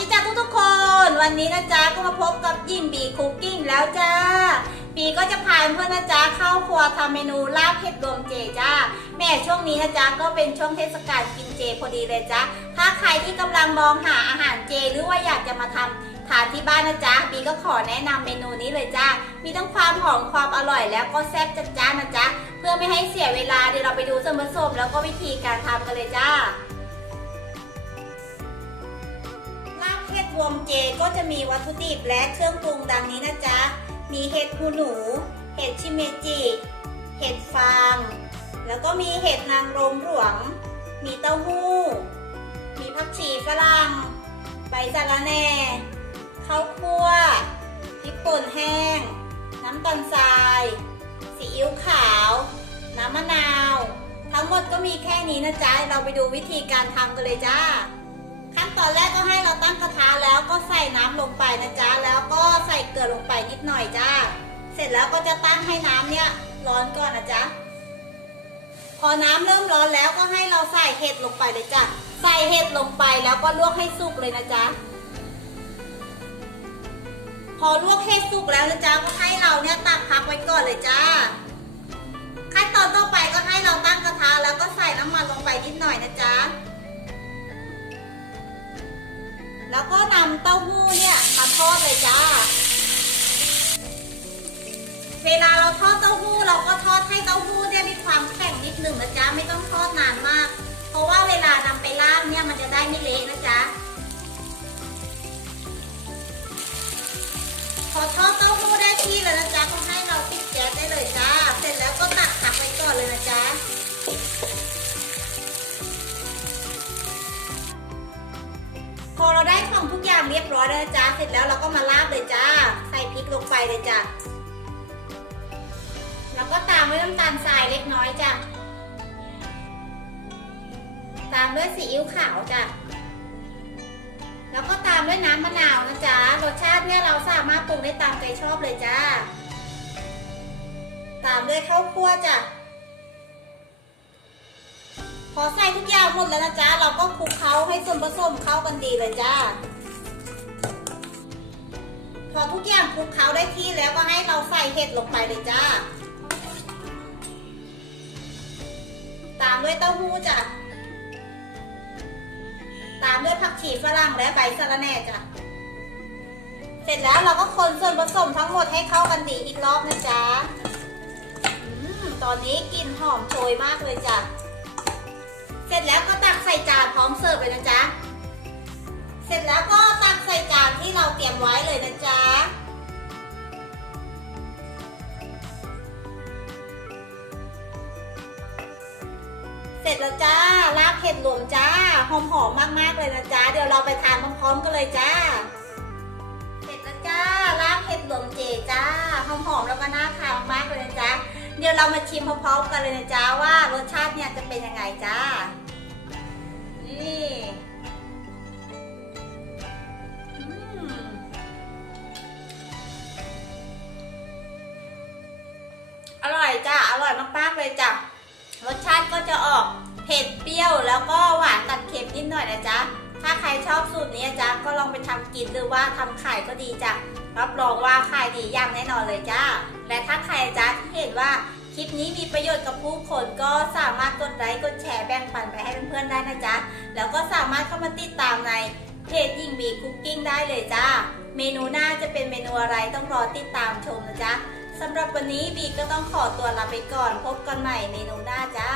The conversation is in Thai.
ดีจ้าทุกทุกๆคน วันนี้นะจ๊ะก็มาพบกับยิมบีคุกกิ้งแล้วจ้าบีก็จะพาเพื่อนนะจ๊ะเข้าครัวทำเมนูลาบเห็ดรวมเจจ้าแม่ช่วงนี้นะจ๊ะก็เป็นช่วงเทศกาลกินเจพอดีเลยจ้าถ้าใครที่กำลังมองหาอาหารเจหรือว่าอยากจะมาทำทานที่บ้านนะจ๊ะบีก็ขอแนะนำเมนูนี้เลยจ้ามีทั้งความหอมความอร่อย แล้วก็แซ่บจัดจ้านนะจ๊ะเพื่อไม่ให้เสียเวลาเดี๋ยวเราไปดูส่วนผสมแล้วก็วิธีการทำกันเลยจ้า ลาบเห็ดรวมเจก็จะมีวัตถุดิบและเครื่องปรุงดังนี้นะจ๊ะ มีเห็ดหูหนู เห็ดชิเมจิ เห็ดฟาง แล้วก็มีเห็ดนางรมหลวง มีเต้าหู้ มีผักชีฝรั่ง ใบสะระแหน่ข้าวคั่ว พริกป่นแห้ง น้ำตาลทราย ซีอิ๊วขาว น้ำมะนาว ทั้งหมดก็มีแค่นี้นะจ๊ะ เราไปดูวิธีการทำกันเลยจ้า ขั้นตอนแรกก็ให้เราตั้งกระทะแล้วก็ใส่น้ำลงไปนะจ๊ะแล้วก็ใส่เกลือลงไปนิดหน่อยจ้าเสร็จแล้วก็จะตั้งให้น้ำเนี่ยร้อนก่อนนะจ๊ะพอน้ำเริ่มร้อนแล้วก็ให้เราใส่เห็ดลงไปเลยจ้ะใส่เห็ดลงไปแล้วก็ลวกให้สุกเลยนะจ๊ะพอลวกเห็ดสุกแล้วนะจ๊ะก็ให้เราเนี่ยตักพักไว้ก่อนเลยจ้าขั้นตอนต่อไปก็ให้เราตั้งกระทะแล้วก็ใส่น้ำมันลงไปนิดหน่อยนะจ๊ะ แล้วก็นำเต้าหู้เนี่ยมาทอดเลยจ้า เวลาเราทอดเต้าหู้เราก็ทอดให้เต้าหู้เนี่ยมีความแข็งนิดหนึ่งนะจ๊ะไม่ต้องทอดนานมาก เพราะว่าเวลานำไปล่างเนี่ยมันจะได้ไม่เละนะจ๊ะพอทอดเต้าหู้ได้ที่แล้วนะจ๊ะก็ให้เราปิดแก๊สได้เลยจ้า เสร็จแล้วก็ตักผักไว้ก่อนเลยนะจ๊ะ เราได้ของทุกอย่างเรียบร้อยแล้วนจ้าเสร็จแล้วเราก็มาลาบเลยจ้า ใส่พริกลงไปเลยจ้าแล้วก็ตามด้วยน้ำตาลทรายเล็กน้อยจ้ะตามด้วยซีอิ๊วขาวจ้ะแล้วก็ตามด้วยน้ำมะนาวนะจ๊ะรสชาติเนี่ยเราสามารถปรุงได้ตามใจชอบเลยจ้า ตามด้วยข้าวคั่วจ้ะ พอใส่ทุกอย่างหมดแล้วนะจ๊ะ เราก็คลุกเคล้าให้ส่วนผสมเข้ากันดีเลยจ้า พอทุกอย่างคลุกเคล้าได้ที่แล้วก็ให้เราใส่เห็ดลงไปเลยจ้า ตามด้วยเต้าหู้จ้ะ ตามด้วยผักชีฝรั่งและใบสะระแหน่จ้ะ เสร็จแล้วเราก็คนส่วนผสมทั้งหมดให้เข้ากันดีอีกรอบนะจ๊ะอืมตอนนี้กลิ่นหอมโชยมากเลยจ้ะ ร็จแล้วก็ตักใส่จานพร้อมเสิร์ฟเลยนะจ๊ะ เสร็จแล้วก็ตักใส่จานที่เราเตรียมไว้เลยนะจ๊ะเสร็จแล้วจ้าลาบเห็ดหลวงจ้าหอมๆมมากๆเลยนะจ๊ะเดี๋ยวเราไปทานพร้อมๆกันเลยจ้า เสร็จแล้วจ้าลาบเห็ดหลวงเจจ้าหอมๆแล้วก็น่าทานมากๆเลยนะจ๊ะเดี๋ยวเรามาชิมพร้อมๆกันเลยนะจ๊ะว่ารสชาติเนี่ยจะเป็นยังไงจ้า นี่อร่อยจ้ะ อร่อยมากๆเลยจ้ะ รสชาติก็จะออกเผ็ดเปรี้ยวแล้วก็หวานตัดเค็มนิดหน่อยนะจ๊ะ ถ้าใครชอบสูตรนี้จ๊ะ ก็ลองไปทำกินหรือว่าทำขายก็ดีจ้ะ รับรองว่าขายดีอย่างแน่นอนเลยจ้า และถ้าใครจ๊ะที่เห็นว่า คลิปนี้มีประโยชน์กับผู้คนก็สามารถกดไลค์กดแชร์แบ่งปันไปให้เพื่อนๆได้นะจ๊ะ แล้วก็สามารถเข้ามาติดตามในเพจยิงบีคุกกิ้งได้เลยจ้า เมนูหน้าจะเป็นเมนูอะไรต้องรอติดตามชมนะจ๊ะสำหรับวันนี้บีก็ต้องขอตัวลาไปก่อน พบกันใหม่เมนูหน้าจ้า